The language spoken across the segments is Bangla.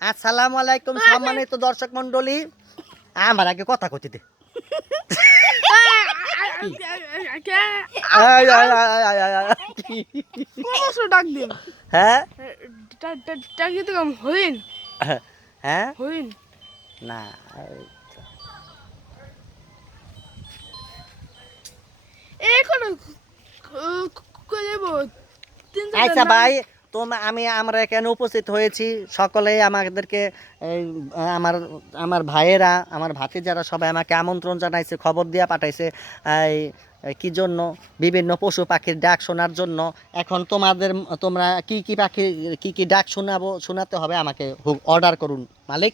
আসসালামু আলাইকুম সম্মানিত দর্শক মণ্ডলী। আমার আগে কথা কইতে দে। ডাক দিন হ্যাঁ ডাক দিতে কম হইন হ্যাঁ হইন না এখন কইবো আচ্ছা ভাই আমরা এখানে উপস্থিত হয়েছি সকলেই আমাদেরকে এই, আমার আমার ভাইয়েরা আমার ভাতিজারা সবাই আমাকে আমন্ত্রণ জানাইছে, খবর দিয়া পাঠাইছে এই কি জন্য বিভিন্ন পশু পাখির ডাক শোনার জন্য। এখন তোমরা কি কি পাখি কি কি ডাক শোনাতে হবে আমাকে অর্ডার করুন মালিক।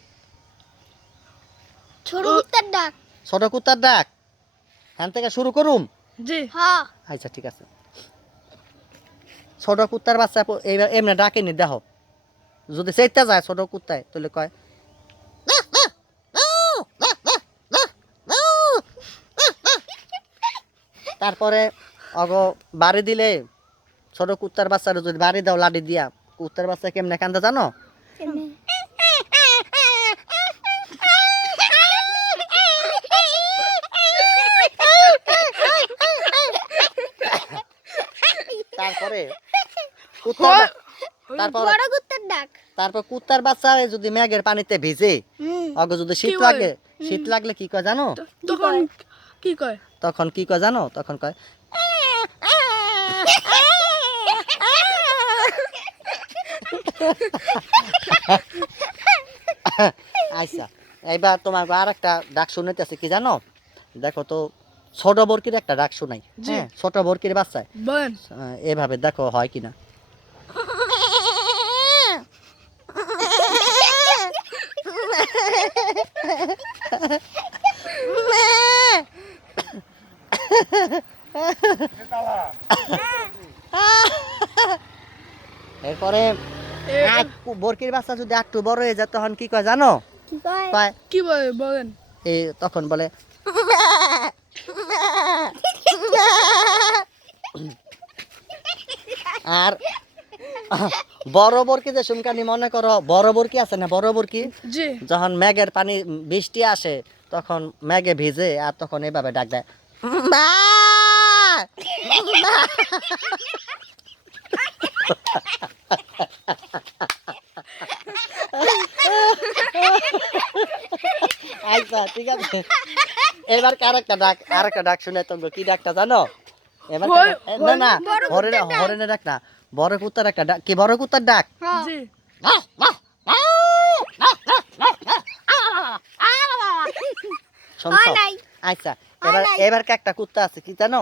ছোট কুত্তার ডাক। ছোট কুত্তার ডাক এখান থেকে শুরু করুম। জি হ্যাঁ আচ্ছা ঠিক আছে। ছোট কুত্তার বাচ্চা এইবার এমনি ডাকে নি দেখো, যদি সেইটা যায় ছোট কুত্তায় তাহলে কয় তারপরে অগ বাড়ি দিলে ছোট কুত্তার বাচ্চার যদি বাড়ি দাও লাঠি দিয়া, কুত্তার বাচ্চা কেমনে কান্দা জানো? তারপরে বড় কুত্তার ডাক। তারপর কুত্তার বাচ্চা যদি মেঘের পানিতে ভিজে, অগো যদি শীত লাগে, শীত লাগলে কি কয় জানো? তখন কি কয়? তখন কি কয় জানো? তখন কয় আচ্ছা এইবার তোমার আর একটা ডাক শুনাইতেছে কি জানো? দেখো তো ছোট বরকির একটা ডাক শোনাই। হ্যাঁ ছোট বরকির বাচ্চায় বলেন এভাবে দেখো হয় কিনা। এরপরে বরকির বাচ্চা যদি একটু বড় হয়ে যায় তখন কি কয় জানো? কি কয়? কয় কি বলে বলেন? এই তখন বলে আর বড় বরকি যে শুনকানি মনে করো বড় বরকি আছে না, বড় বরকি জি যখন মেঘের পানি বৃষ্টি আসে তখন মেঘে ভিজে আর তখন এইভাবে ডাক দেয় মা! মা! আচ্ছা ঠিক আছে, এবার আরেকটা ডাক শুনে তোমরা কি ডাকটা জানো? এবার না না হরেনের ডাক না, বড় কুত্তার একটা ডাক। কি বড় কুত্তার ডাক? জি শুনছো? নাই। আচ্ছা এবার একটা কুত্তা আছে কি জানো?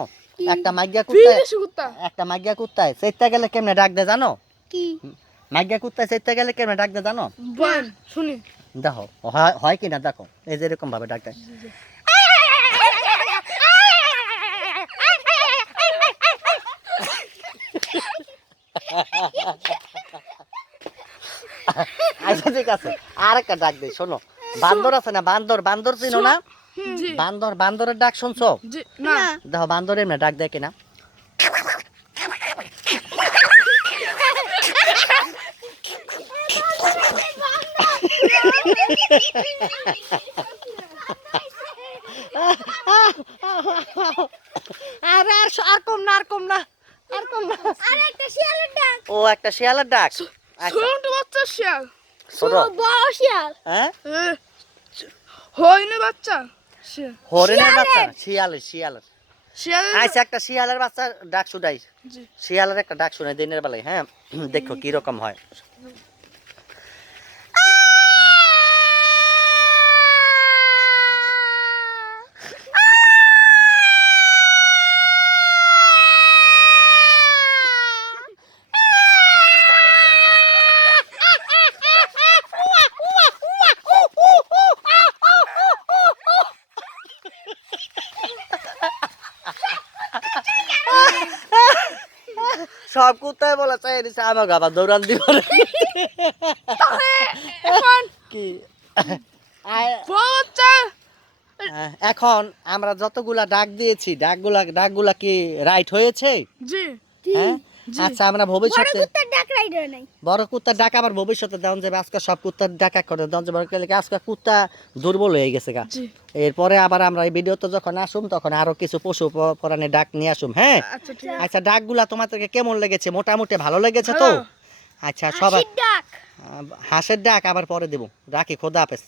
একটা মাইগা বিদেশি কুত্তা একটা মাইগা কুত্তায় চেতে গেলে কেমনে ডাক দেয় জানো? কি? মাইগা কুত্তায় চেতে গেলে কেমনে ডাক দেয় জানো? বলেন শুনি। দেখো হয় কিনা দেখো, এই যে এরকম ভাবে ডাক দেয়। আচ্ছা ঠিক আছে আর একটা ডাক দেই শোনো। বান্দর আছে না, বান্দর চিনো না? জি বান্দরের ডাক শুনছো? জি না দেখো বান্দর এমনি ডাক দেয় কিনা। আর কম না আর একটা শিয়ালের ডাক। ও একটা শিয়ালের ডাক। আচ্ছা ছোট বাচ্চা শিয়াল ছোট বড় শিয়াল। হ্যাঁ হইনি বাচ্চা শিয়াল হরিণের বাচ্চা শিয়ালের শিয়াল আচ্ছা একটা শিয়ালের বাচ্চা ডাক শুনাই। জি শিয়ালের একটা ডাক শুনাই দিনের বেলায়। হ্যাঁ দেখো কি রকম হয়। সব কুত্তায় বলে চাই দিছে আমাকে আবার দৌড়ান দিব এখন কি বড় বাচ্চা এখন আমরা যতগুলা ডাক দিয়েছি ডাকগুলা কি রাইট হয়েছে? জি হ্যাঁ জি। আচ্ছা আমরা ভবিষ্যতে কুত্তার ডাক রাইডার নাই। বড় কুত্তার ডাক আবার ভবিষ্যতে দেওয়া যাবে, আজকে সব কুত্তার ডাক এক করে দেওয়া যাবে, আজকে কুত্তা দুর্বল হয়ে গেছে গা। জি এরপরে আবার আমরা এই ভিডিওতে যখন আসুম তখন আরো কিছু পশু প্রাণী ডাক নিয়ে আসুম। হ্যাঁ আচ্ছা ঠিক আছে আচ্ছা, ডাকগুলা তোমাদেরকে কেমন লেগেছে? মোটামুটি ভালো লেগেছে তো? ভালো। আচ্ছা সবাই হাসির ডাক। হাঁসের ডাক আবার পরে দেবো, রাখি, খোদা হাফেজ।